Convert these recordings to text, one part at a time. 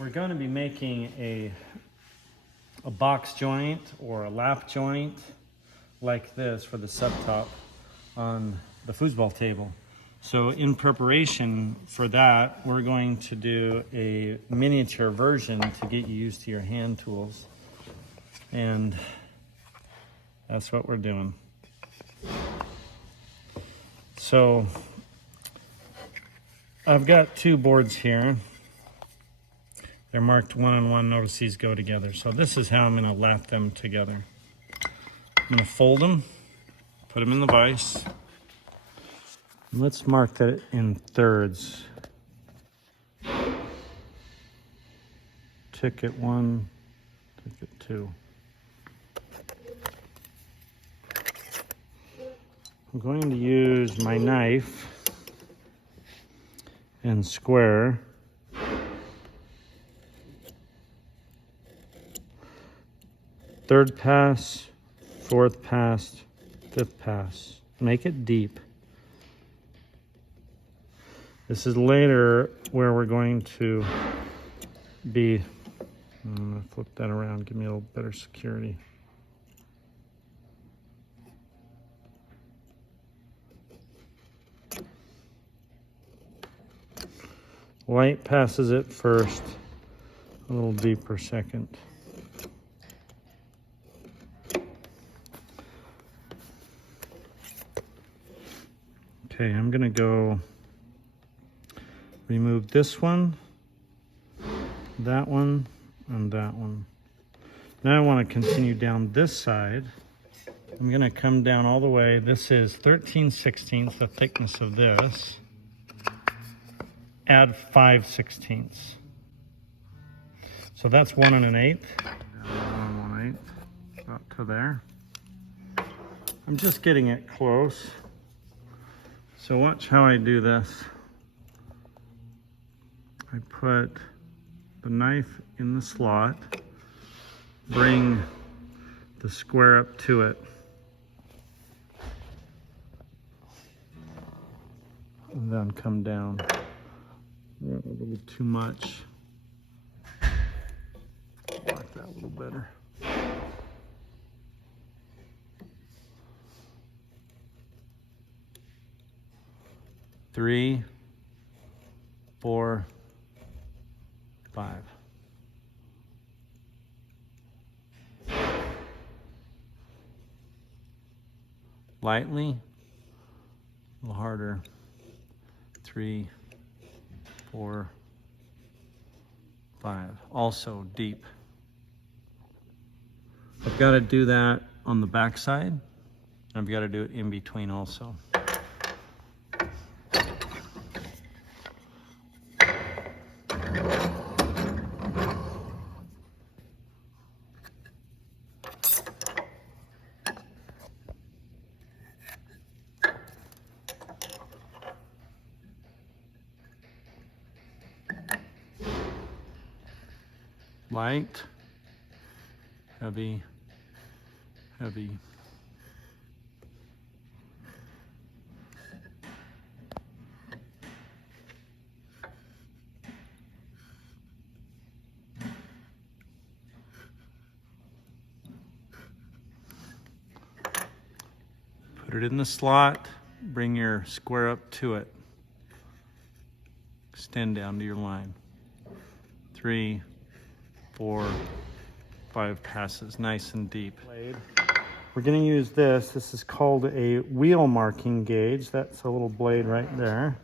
We're going to be making a box joint or a lap joint like this for the subtop on the foosball table. So in preparation for that, we're going to do a miniature version to get you used to your hand tools. And that's what we're doing. So I've got two boards here. They're marked 1 on 1. Notice these go together. So this is how I'm going to lap them together. I'm going to fold them, put them in the vise. And let's mark that in thirds. Ticket 1, ticket 2. I'm going to use my knife and square. Third pass, fourth pass, fifth pass. Make it deep. This is later where we're going to be. I'm going to flip that around, give me a little better security. Light passes it first, a little deeper second. Okay, I'm gonna go remove this one, that one, and that one. Now I want to continue down this side. I'm gonna come down all the way. This is 13/16, the thickness of this. Add 5/16. So that's 1 1/8. 1 1/8, about to there. I'm just getting it close. So watch how I do this. I put the knife in the slot, bring the square up to it, and then come down. A little too much. Like that a little better. Three, 4, 5. Lightly, a little harder. 3, 4, 5. Also deep. I've got to do that on the back side. I've got to do it in between also. Light, heavy, heavy. Put it in the slot, bring your square up to it. Extend down to your line. 3, 4, 5 passes, nice and deep. We're going to use this. This is called a wheel marking gauge. That's a little blade right there.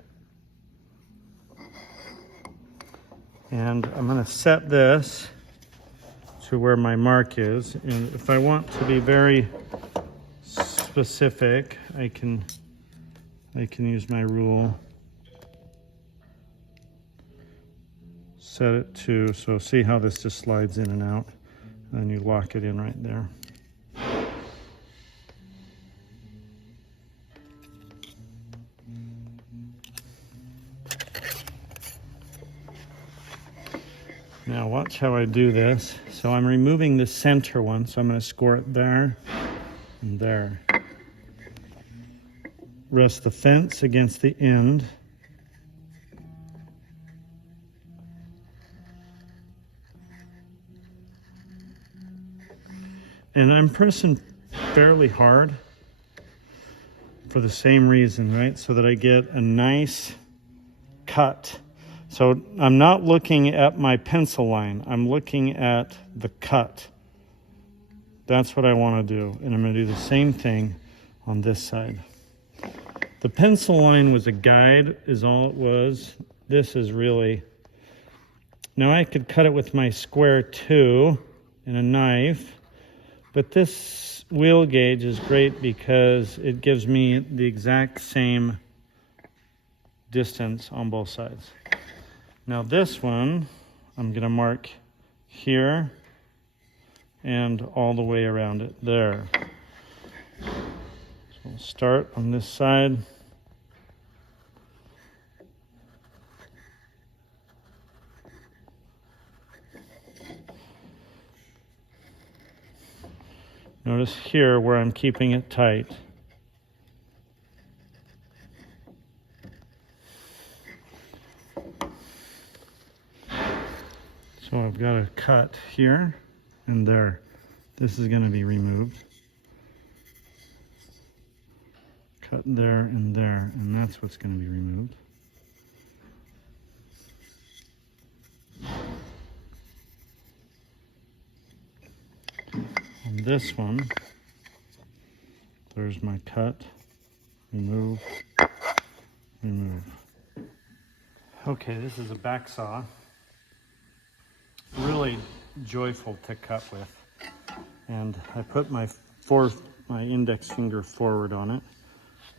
And I'm going to set this to where my mark is. And if I want to be very specific, I can use my rule. Set it to, so see how this just slides in and out, and then you lock it in right there. Now watch how I do this. So I'm removing the center one, so I'm going to score it there and there. Rest the fence against the end. And I'm pressing fairly hard for the same reason, right? So that I get a nice cut. So I'm not looking at my pencil line. I'm looking at the cut. That's what I want to do. And I'm going to do the same thing on this side. The pencil line was a guide, is all it was. This is really... Now I could cut it with my square too, and a knife. But this wheel gauge is great because it gives me the exact same distance on both sides. Now this one, I'm going to mark here and all the way around it there. So we'll start on this side. Notice here where I'm keeping it tight. So I've got a cut here and there. This is going to be removed. Cut there and there, and that's what's going to be removed. On this one, there's my cut. Remove, remove. Okay, this is a back saw. Really joyful to cut with. And I put my index finger forward on it.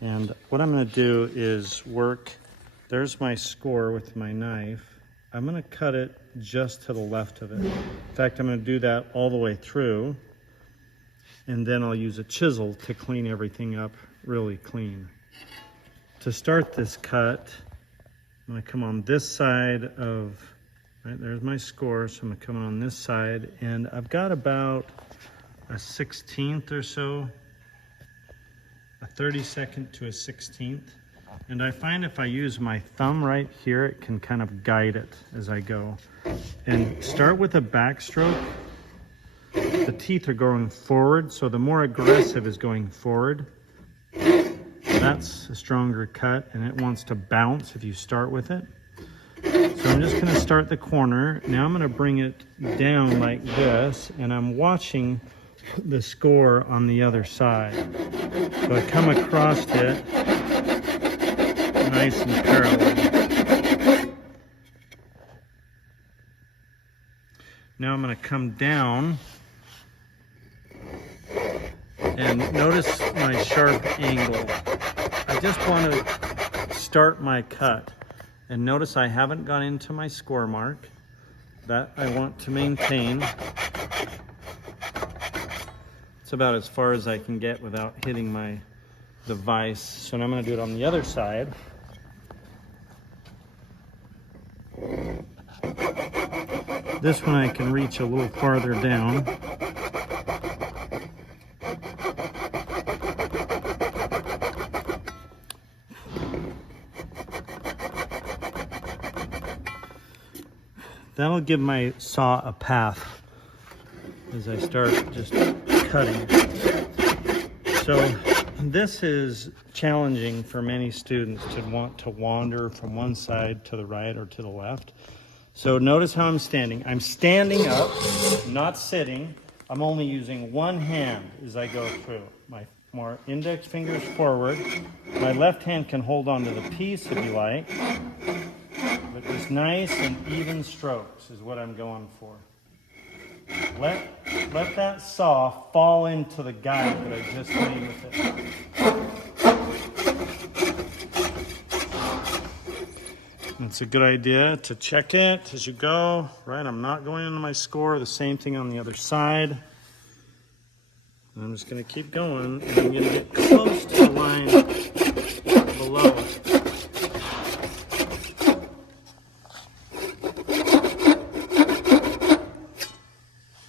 And what I'm going to do is work, there's my score with my knife. I'm going to cut it just to the left of it. In fact, I'm going to do that all the way through. And then I'll use a chisel to clean everything up really clean. To start this cut, I'm going to come on this side of, right, there's my score, so I'm going to come on this side, and I've got about a 16th or so, a 32nd to a 16th. And I find if I use my thumb right here, it can kind of guide it as I go. And start with a backstroke. The teeth are going forward, so the more aggressive is going forward. That's a stronger cut, and it wants to bounce if you start with it. So I'm just going to start the corner. Now I'm going to bring it down like this, and I'm watching the score on the other side. So I come across it nice and parallel. Now I'm going to come down and notice my sharp angle. I just want to start my cut. And notice I haven't gone into my score mark. That I want to maintain. It's about as far as I can get without hitting the vise. So now I'm going to do it on the other side. This one I can reach a little farther down. That'll give my saw a path as I start just cutting. So this is challenging for many students to want to wander from one side to the right or to the left. So notice how I'm standing. I'm standing up, not sitting. I'm only using one hand as I go through. My more index fingers forward. My left hand can hold on to the piece if you like. But just nice and even strokes is what I'm going for. Let that saw fall into the guide that I just made with it. It's a good idea to check it as you go, right? I'm not going into my score. The same thing on the other side. And I'm just going to keep going, and I'm going to get close to the line below it.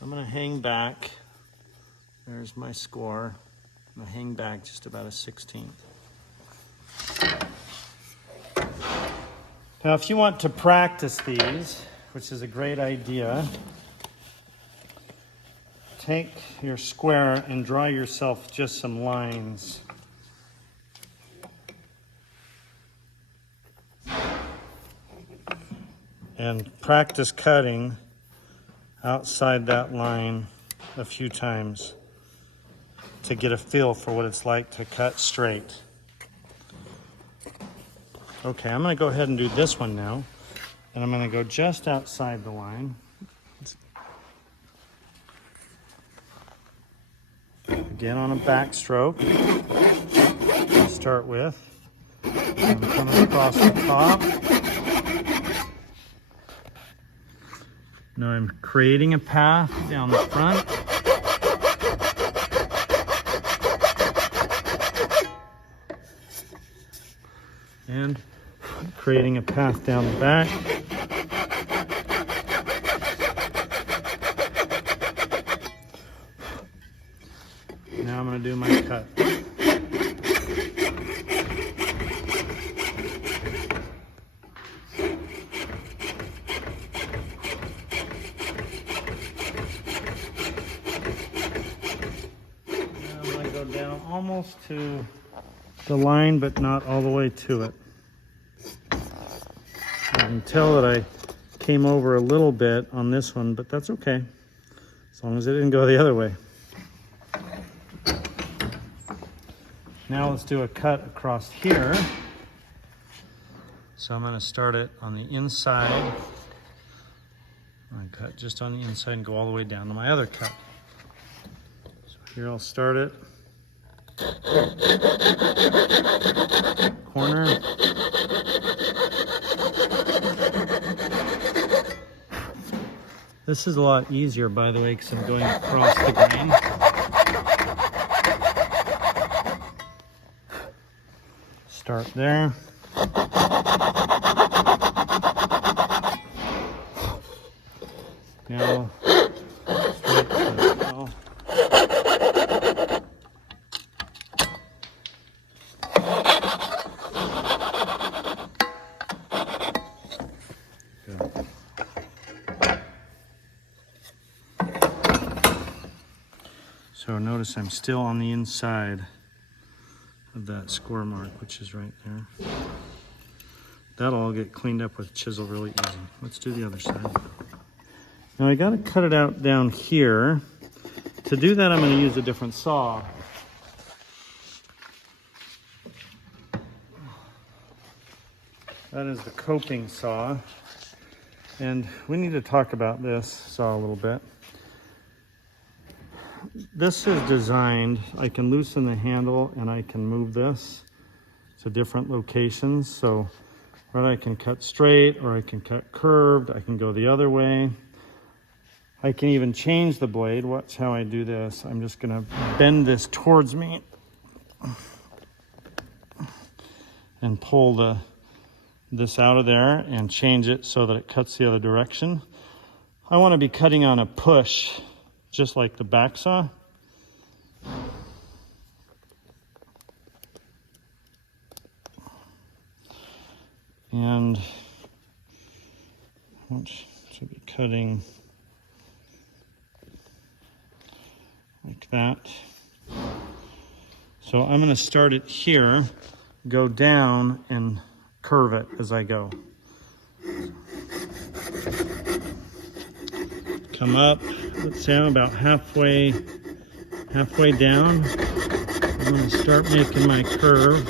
I'm going to hang back. There's my score. I'm going to hang back just about a 16th. Now, if you want to practice these, which is a great idea, take your square and draw yourself just some lines. And practice cutting outside that line a few times to get a feel for what it's like to cut straight. Okay, I'm going to go ahead and do this one now. And I'm going to go just outside the line. Again on a back stroke to start with. I'm coming across the top. Now I'm creating a path down the front. And creating a path down the back. Now I'm going to do my cut. I'm going to go down almost to the line, but not all the way to it. I can tell that I came over a little bit on this one, but that's okay, as long as it didn't go the other way. Now let's do a cut across here. So I'm going to start it on the inside. I'm going to cut just on the inside and go all the way down to my other cut. So here I'll start it. Corner. This is a lot easier, by the way, because I'm going across the grain. Start there. Now, straight to the middle. Good. So notice I'm still on the inside of that score mark, which is right there. That'll all get cleaned up with chisel really easy. Let's do the other side. Now I got to cut it out down here. To do that, I'm going to use a different saw. That is the coping saw. And we need to talk about this saw a little bit. This is designed, I can loosen the handle and I can move this to different locations. So right, I can cut straight or I can cut curved. I can go the other way. I can even change the blade. Watch how I do this. I'm just going to bend this towards me and pull this out of there and change it so that it cuts the other direction. I want to be cutting on a push, just like the back saw. And I want to be cutting like that. So I'm going to start it here, go down, and curve it as I go. Come up, let's say I'm about halfway down. I'm going to start making my curve.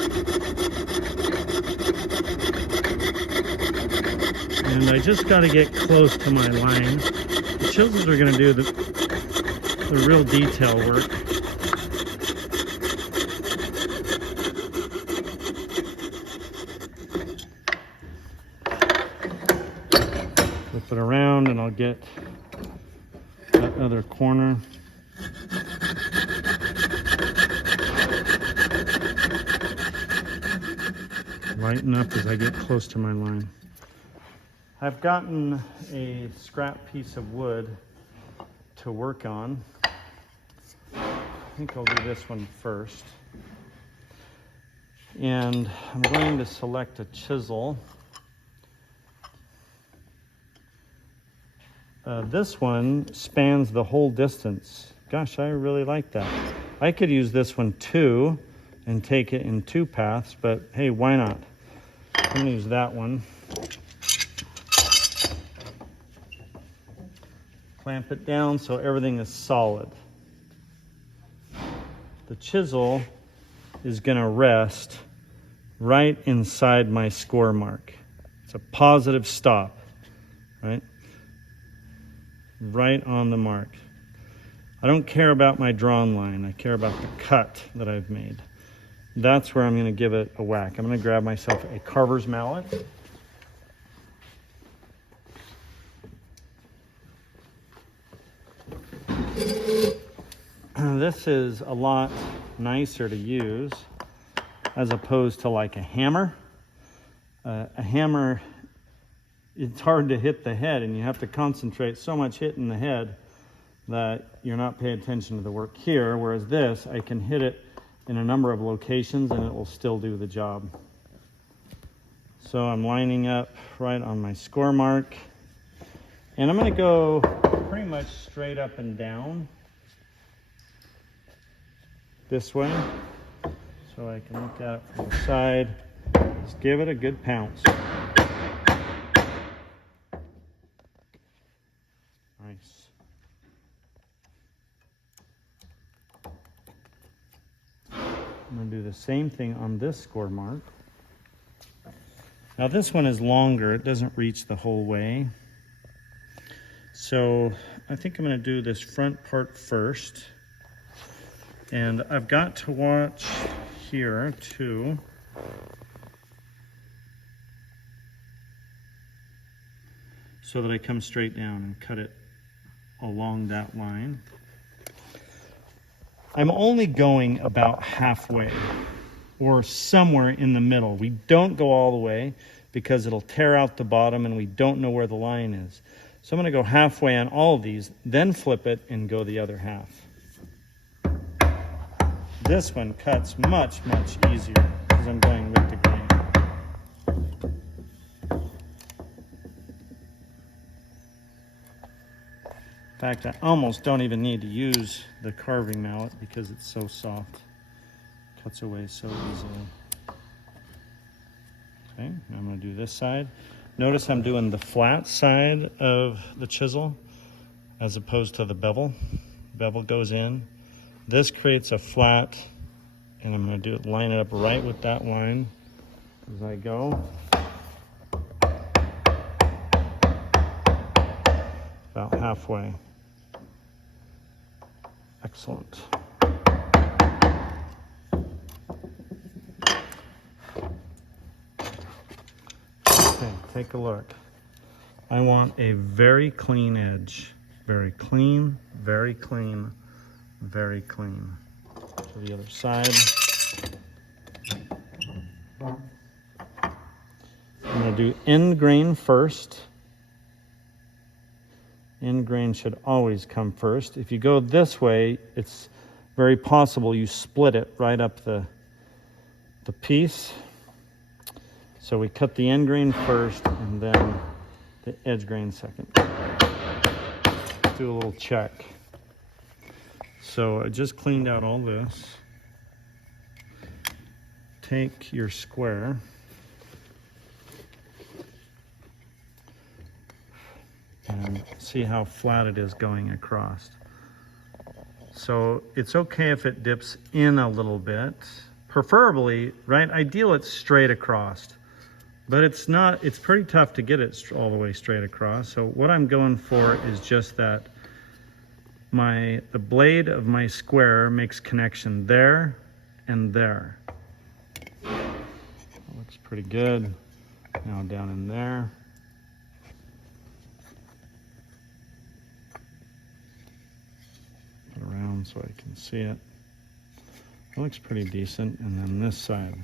And I just got to get close to my line. The chisels are going to do the real detail work. Flip it around and I'll get that other corner. Lighten up as I get close to my line. I've gotten a scrap piece of wood to work on. I think I'll do this one first. And I'm going to select a chisel. This one spans the whole distance Gosh, I really like that. I could use this one too and take it in 2 paths, but hey, why not? I'm gonna use that one. Clamp it down so everything is solid. The chisel is gonna rest right inside my score mark. It's a positive stop, right? Right on the mark. I don't care about my drawn line. I care about the cut that I've made. That's where I'm going to give it a whack. I'm going to grab myself a carver's mallet. This is a lot nicer to use as opposed to like a hammer. A hammer, it's hard to hit the head, and you have to concentrate so much hitting the head that you're not paying attention to the work here, whereas this, I can hit it in a number of locations and it will still do the job. So I'm lining up right on my score mark, and I'm going to go pretty much straight up and down this way so I can look at it from the side. Just give it a good pounce. Nice. I'm going to do the same thing on this score mark. Now this one is longer. It doesn't reach the whole way. So I think I'm going to do this front part first. And I've got to watch here too. So that I come straight down and cut it along that line. I'm only going about halfway or somewhere in the middle. We don't go all the way because it'll tear out the bottom and we don't know where the line is. So I'm going to go halfway on all of these, then flip it and go the other half. This one cuts much, much easier because I'm going with the grain. In fact, I almost don't even need to use the carving mallet because it's so soft. Cuts away so easily. Okay, I'm going to do this side. Notice I'm doing the flat side of the chisel as opposed to the bevel. Bevel goes in. This creates a flat, and I'm going to line it up right with that line as I go. About halfway. Excellent. Okay, take a look. I want a very clean edge. Very clean, very clean, very clean. To the other side. I'm going to do end grain first. End grain should always come first. If you go this way, it's very possible you split it right up the piece. So we cut the end grain first and then the edge grain second. Do a little check. So I just cleaned out all this. Take your square. And see how flat it is going across. So it's okay if it dips in a little bit. Preferably, right, ideal it's straight across. But it's not, it's pretty tough to get it all the way straight across. So what I'm going for is just that the blade of my square makes connection there and there. That looks pretty good. Now down in there. Around so I can see it. It looks pretty decent. And then this side.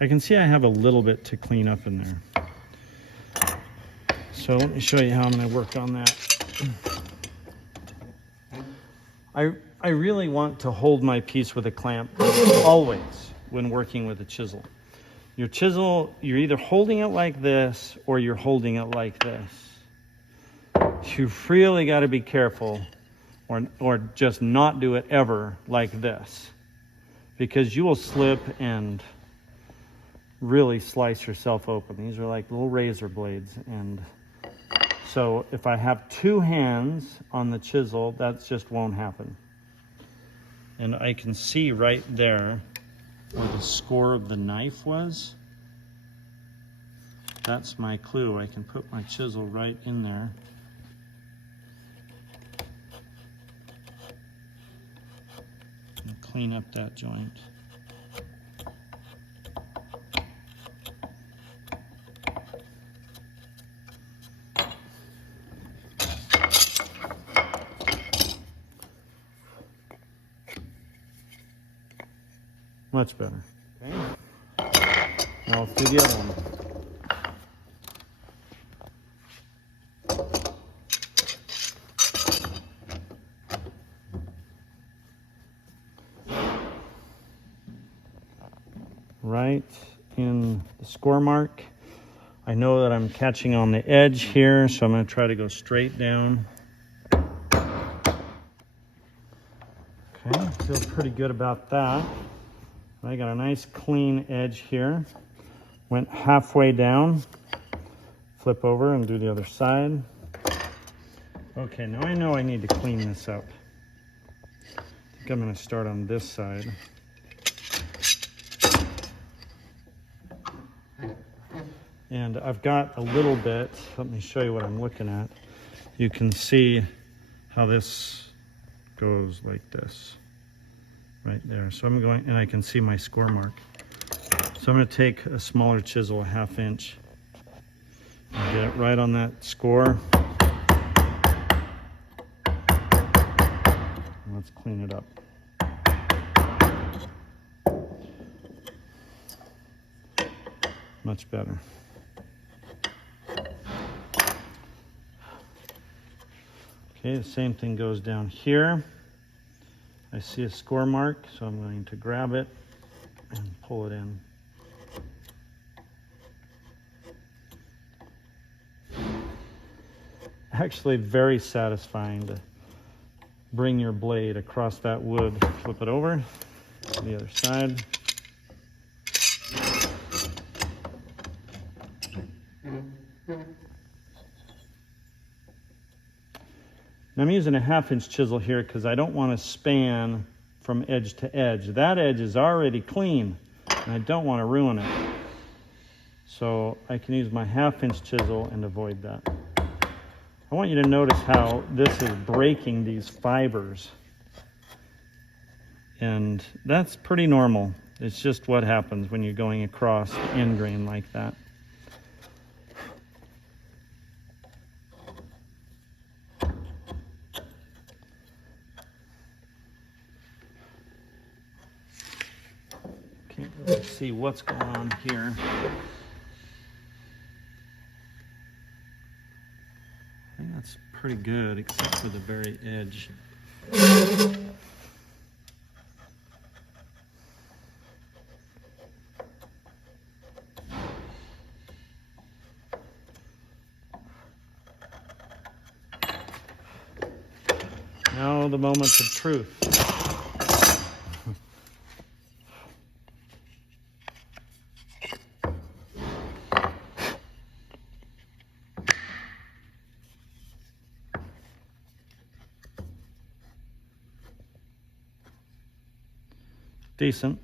I can see I have a little bit to clean up in there. So let me show you how I'm going to work on that. I really want to hold my piece with a clamp always when working with a chisel. Your chisel, you're either holding it like this or you're holding it like this. You've really got to be careful, or just not do it ever like this, because you will slip and really slice yourself open. These are like little razor blades, and so if I have two hands on the chisel, that just won't happen. And I can see right there where the score of the knife was. That's my clue. I can put my chisel right in there. And clean up that joint. Much better. Okay. Now let's do the other one. Right in the score mark. I know that I'm catching on the edge here, so I'm going to try to go straight down. Okay, feel pretty good about that. I got a nice clean edge here. Went halfway down, flip over and do the other side. Okay, now I know I need to clean this up. I think I'm going to start on this side. And I've got a little bit, let me show you what I'm looking at. You can see how this goes like this, right there. So I'm going, and I can see my score mark. So I'm going to take a smaller chisel, a 1/2 inch, and get it right on that score. And let's clean it up. Much better. Okay, the same thing goes down here. I see a score mark, so I'm going to grab it and pull it in. Actually very satisfying to bring your blade across that wood, flip it over to the other side. Now I'm using a 1/2 inch chisel here because I don't want to span from edge to edge. That edge is already clean and I don't want to ruin it. So I can use my 1/2 inch chisel and avoid that. I want you to notice how this is breaking these fibers. And that's pretty normal. It's just what happens when you're going across the end grain like that. Can't really see what's going on here. I think that's pretty good, except for the very edge. Now the moments of truth. Decent.